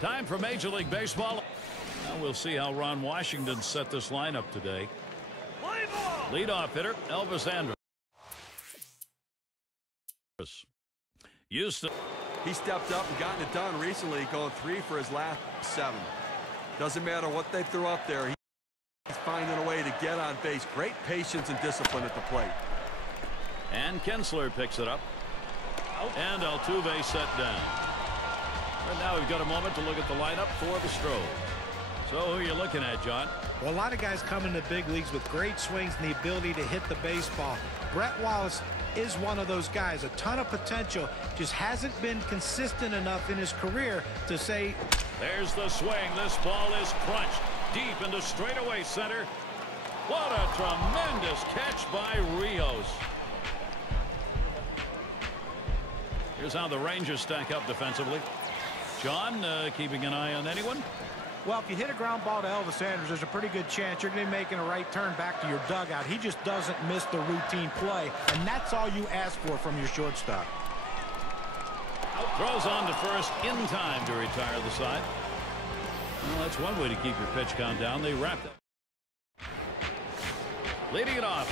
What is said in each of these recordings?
Time for Major League Baseball. Now we'll see how Ron Washington set this lineup today. Leadoff hitter, Elvis Andrus. Houston. He stepped up and gotten it done recently, going 3 for his last 7. Doesn't matter what they threw up there. He's finding a way to get on base. Great patience and discipline at the plate. And Kinsler picks it up. And Altuve set down. And now we've got a moment to look at the lineup for the Stros. So who are you looking at, John? Well, a lot of guys come into big leagues with great swings and the ability to hit the baseball. Brett Wallace is one of those guys. A ton of potential. Just hasn't been consistent enough in his career to say. There's the swing. This ball is crunched deep into straightaway center. What a tremendous catch by Rios. Here's how the Rangers stack up defensively. John, keeping an eye on anyone? Well, if you hit a ground ball to Elvis Andrus, there's a pretty good chance you're going to be making a right turn back to your dugout. He just doesn't miss the routine play, and that's all you ask for from your shortstop. Throws on to first in time to retire the side. Well, that's one way to keep your pitch count down. They wrapped it. Leading it off,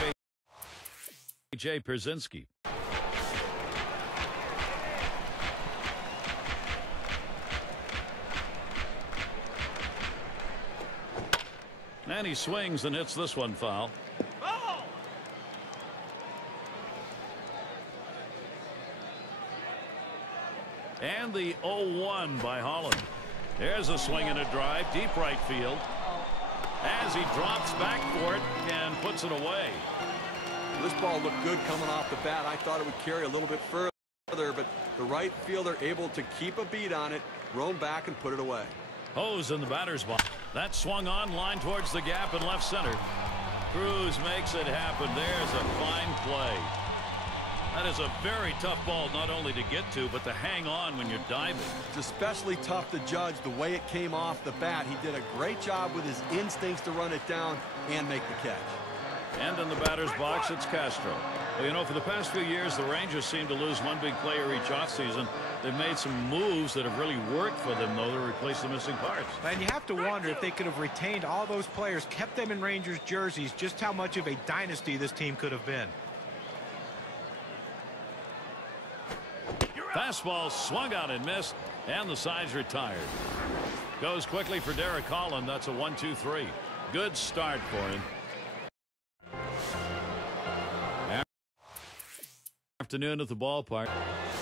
A.J. Pierzynski. And he swings and hits this one foul. Oh! And the 0-1 by Holland. There's a swing and a drive, deep right field. As he drops back for it and puts it away. This ball looked good coming off the bat. I thought it would carry a little bit further, but the right fielder able to keep a beat on it, roam back and put it away. Hose in the batter's box. That swung on line towards the gap in left center. Cruz makes it happen. There's a fine play. That is a very tough ball not only to get to but to hang on when you're diving. It's especially tough to judge the way it came off the bat. He did a great job with his instincts to run it down and make the catch. And in the batter's box, it's Castro. Well, you know, for the past few years, the Rangers seem to lose one big player each offseason. They've made some moves that have really worked for them, though, to replace the missing parts. And you have to wonder if they could have retained all those players, kept them in Rangers jerseys, just how much of a dynasty this team could have been. Fastball swung out and missed, and the side's retired. Goes quickly for Derek Holland. That's a 1-2-3. Good start for him. Afternoon at the ballpark.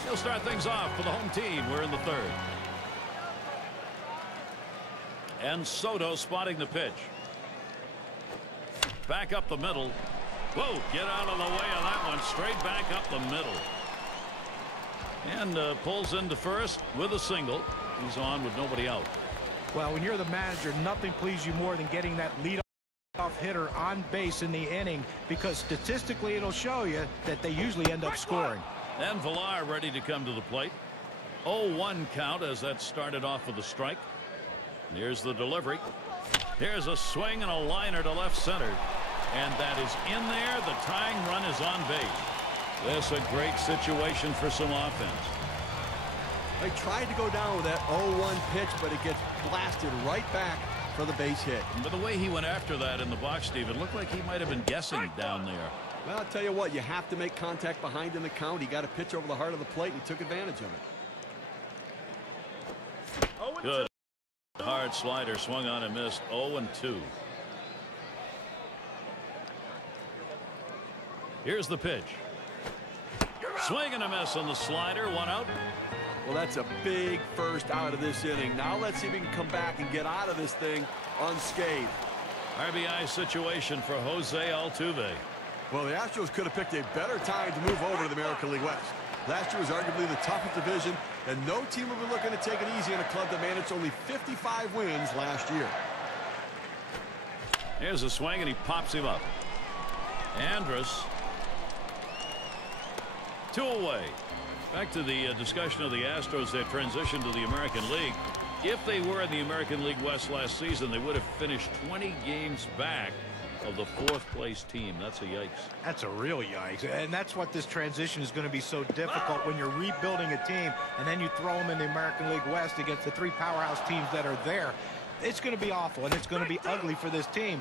He'll start things off for the home team. We're in the third. And Soto spotting the pitch. Back up the middle. Whoa, get out of the way of that one. Straight back up the middle. And pulls into first with a single. He's on with nobody out. Well, when you're the manager, nothing pleases you more than getting that lead off hitter on base in the inning, because statistically it'll show you that they usually end up scoring. And Villar ready to come to the plate. 0-1 count as that started off with a strike. Here's the delivery. Here's a swing and a liner to left center. And that is in there. The tying run is on base. This a great situation for some offense. They tried to go down with that 0-1 pitch, but it gets blasted right back for the base hit. But the way he went after that in the box, Steve, it looked like he might have been guessing down there. Well, I'll tell you what, you have to make contact behind in the count. He got a pitch over the heart of the plate and he took advantage of it. Good. Hard slider swung on and missed. 0-2. Here's the pitch. Swing and a miss on the slider. 1 out. Well, that's a big first out of this inning. Now let's see if he can come back and get out of this thing unscathed. RBI situation for Jose Altuve. Well, the Astros could have picked a better time to move over to the American League West. Last year was arguably the toughest division, and no team will be looking to take it easy in a club that managed only 55 wins last year. Here's a swing, and he pops him up. Andrus. 2 away. Back to the discussion of the Astros, their transition to the American League. If they were in the American League West last season, they would have finished 20 games back of the fourth-place team. That's a yikes. That's a real yikes. And that's what this transition is going to be so difficult when you're rebuilding a team and then you throw them in the American League West against the three powerhouse teams that are there. It's going to be awful, and it's going to be ugly for this team.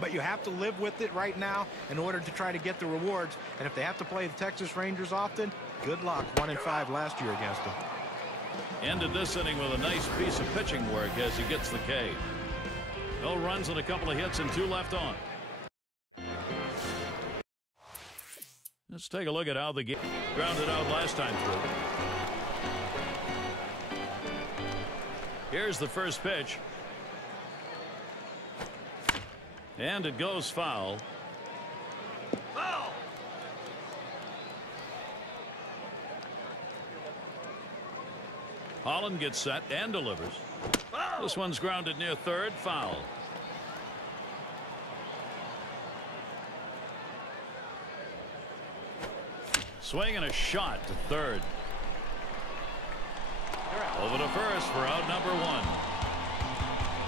But you have to live with it right now in order to try to get the rewards. And if they have to play the Texas Rangers often, good luck. 1-5 last year against them. Ended this inning with a nice piece of pitching work as he gets the K. No runs and a couple of hits and 2 left on. Let's take a look at how the game grounded out last time through. Here's the first pitch. And it goes foul. Holland gets set and delivers. This one's grounded near third. Foul. Swing and a shot to third. Over to first for out number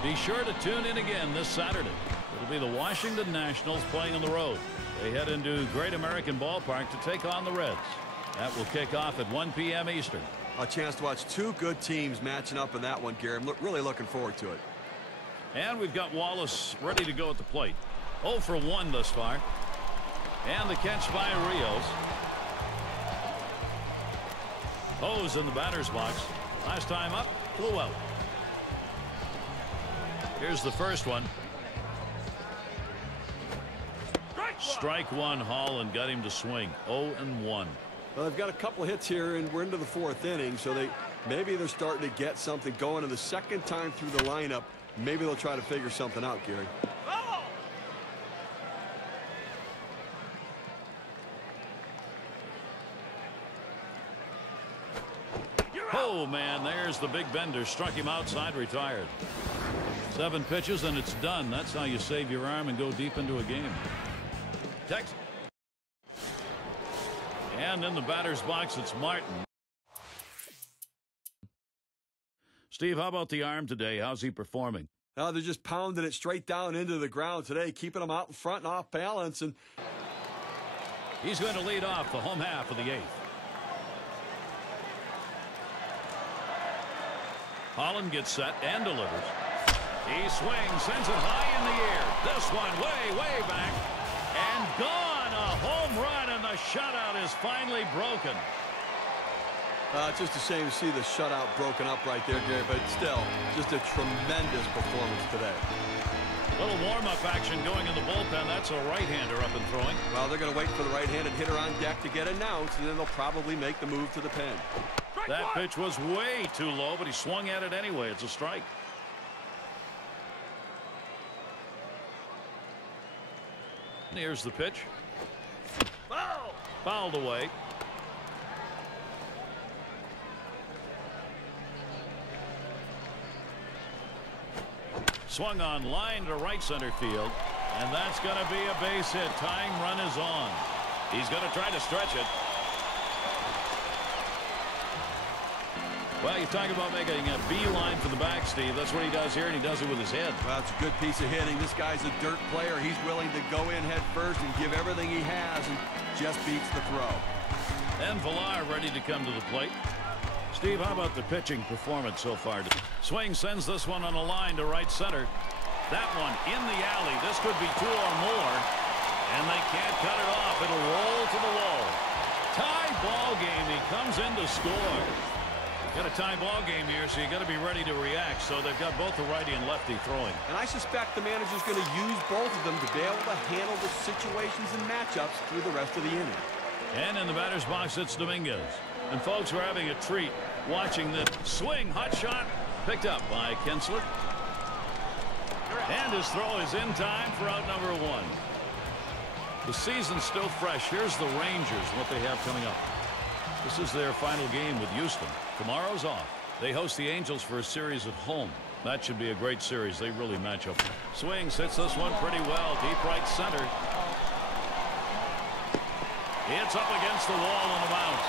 1. Be sure to tune in again this Saturday. It'll be the Washington Nationals playing on the road. They head into Great American Ballpark to take on the Reds. That will kick off at 1 p.m. Eastern. A chance to watch 2 good teams matching up in that one, Gary. I'm really looking forward to it. And we've got Wallace ready to go at the plate. 0 for 1 thus far. And the catch by Rios. O's in the batter's box. Last time up, flew out. Here's the first one. Strike 1. Holland got him to swing. 0-1. Well, they've got a couple of hits here, and we're into the 4th inning, so maybe they're starting to get something going. And the second time through the lineup, maybe they'll try to figure something out, Gary. Oh, man, there's the big bender. Struck him outside, retired. 7 pitches, and it's done. That's how you save your arm and go deep into a game. Texas. And in the batter's box, it's Martin. Steve, how about the arm today? How's he performing? They're just pounding it straight down into the ground today, keeping him out in front and off balance. And he's going to lead off the home half of the 8th. Holland gets set and delivers. He swings, sends it high in the air. This one way back. And gone. A home run, and the shutout is finally broken. It's just a shame to see the shutout broken up right there, Gary, but still, just a tremendous performance today. Little warm-up action going in the bullpen. That's a right-hander up and throwing. Well, they're going to wait for the right-handed hitter on deck to get announced, and then they'll probably make the move to the pen. That pitch was way too low, but he swung at it anyway. It's a strike. Here's the pitch. Fouled away. Swung on line to right center field, and that's going to be a base hit. Tying run is on. He's going to try to stretch it. Well, you talk about making a beeline for the back, Steve. That's what he does here, and he does it with his head. Well, it's a good piece of hitting. This guy's a dirt player. He's willing to go in head first and give everything he has, and just beats the throw. And Villar ready to come to the plate. Steve, how about the pitching performance so far? Swing sends this one on a line to right center. That one in the alley. This could be 2 or more, and they can't cut it off. It'll roll to the wall. Tie ball game. He comes in to score. Got a tie ball game here, so you got to be ready to react. So they've got both the righty and lefty throwing. And I suspect the manager's going to use both of them to be able to handle the situations and matchups through the rest of the inning. And in the batter's box, it's Dominguez. And folks, we're having a treat watching the swing. Hot shot picked up by Kinsler. And his throw is in time for out number 1. The season's still fresh. Here's the Rangers, what they have coming up. This is their final game with Houston. Tomorrow's off. They host the Angels for a series at home. That should be a great series. They really match up. Swings, hits this one pretty well. Deep right center. It's up against the wall on the bounce.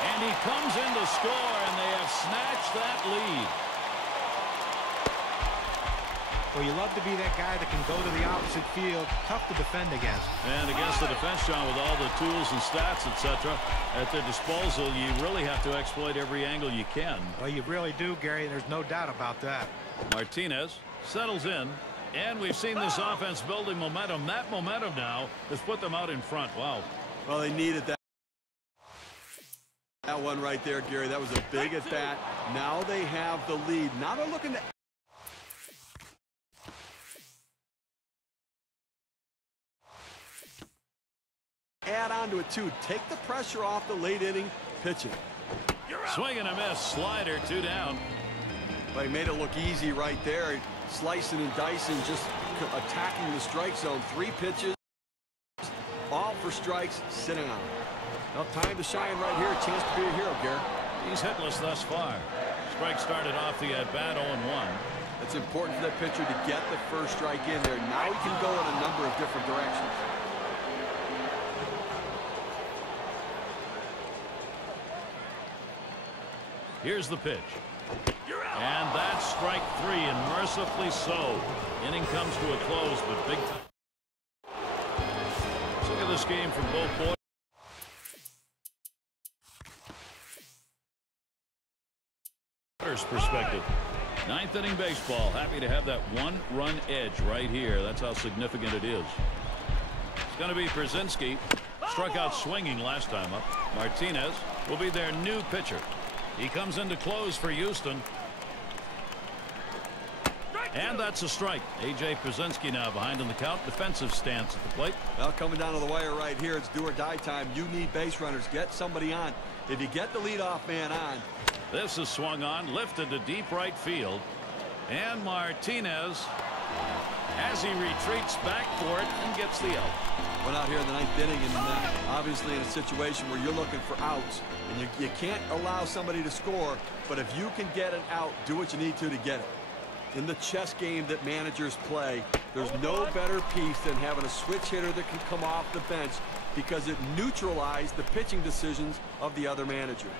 And he comes in to score, and they have snatched that lead. Well, you love to be that guy that can go to the opposite field. Tough to defend against. And against the defense, John, with all the tools and stats, etc., at their disposal, you really have to exploit every angle you can. Well, you really do, Gary. There's no doubt about that. Martinez settles in, and we've seen this offense building momentum. That momentum now has put them out in front. Wow. Well, they needed that. That one right there, Gary, that was a big at bat. Now they have the lead. Now they're looking to add on to it, too. Take the pressure off the late inning pitching. Swing and a miss. Slider, 2 down. Well, he made it look easy right there. Slicing and dicing, just attacking the strike zone. 3 pitches, all for strikes, sitting on. Well, time to shine right here. Chance to be a hero, Gary. He's hitless thus far. Strike started off the at-bat 0-1. It's important for that pitcher to get the first strike in there. Now he can go in a number of different directions. Here's the pitch. And that's strike 3, and mercifully so. Inning comes to a close, but big time. Let's look at this game from both boys. Perspective. 9th inning baseball. Happy to have that 1-run edge right here. That's how significant it is. It's going to be Przinsky. Struck out swinging last time up. Martinez will be their new pitcher. He comes in to close for Houston. And that's a strike. A.J. Przinsky now behind in the count. Defensive stance at the plate. Well, coming down to the wire right here, it's do or die time. You need base runners. Get somebody on. If you get the leadoff man on. This is swung on, lifted to deep right field. And Martinez, as he retreats back for it and gets the out. Went out here in the 9th inning, and obviously in a situation where you're looking for outs, and you can't allow somebody to score, but if you can get an out, do what you need to get it. In the chess game that managers play, there's no better piece than having a switch hitter that can come off the bench because it neutralizes the pitching decisions of the other manager.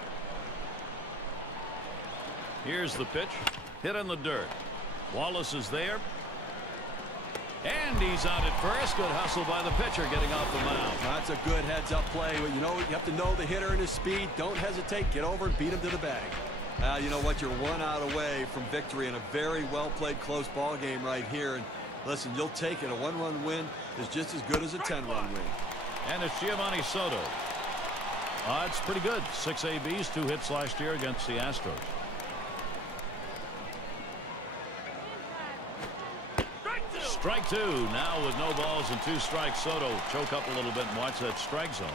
Here's the pitch. Hit in the dirt. Wallace is there. And he's out at first. Good hustle by the pitcher getting off the mound. That's a good heads-up play. You know, you have to know the hitter and his speed. Don't hesitate. Get over and beat him to the bag. You know what? You're 1 out away from victory in a very well-played close ball game right here. And listen, you'll take it. A 1-run win is just as good as a 10-run win. And it's Giovanni Soto. It's pretty good. 6 ABs, 2 hits last year against the Astros. Strike 2 now with no balls and 2 strikes. Soto choke up a little bit and watch that strike zone.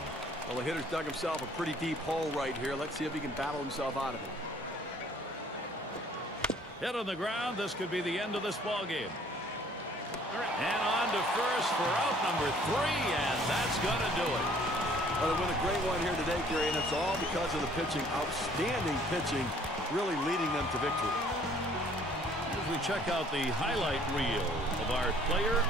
Well, the hitter's dug himself a pretty deep hole right here. Let's see if he can battle himself out of it. Hit on the ground. This could be the end of this ball game. And on to first for out number 3, and that's going to do it. Well, they win a great one here today, Gary, and it's all because of the pitching. Outstanding pitching, really leading them to victory. As we check out the highlight reel of our player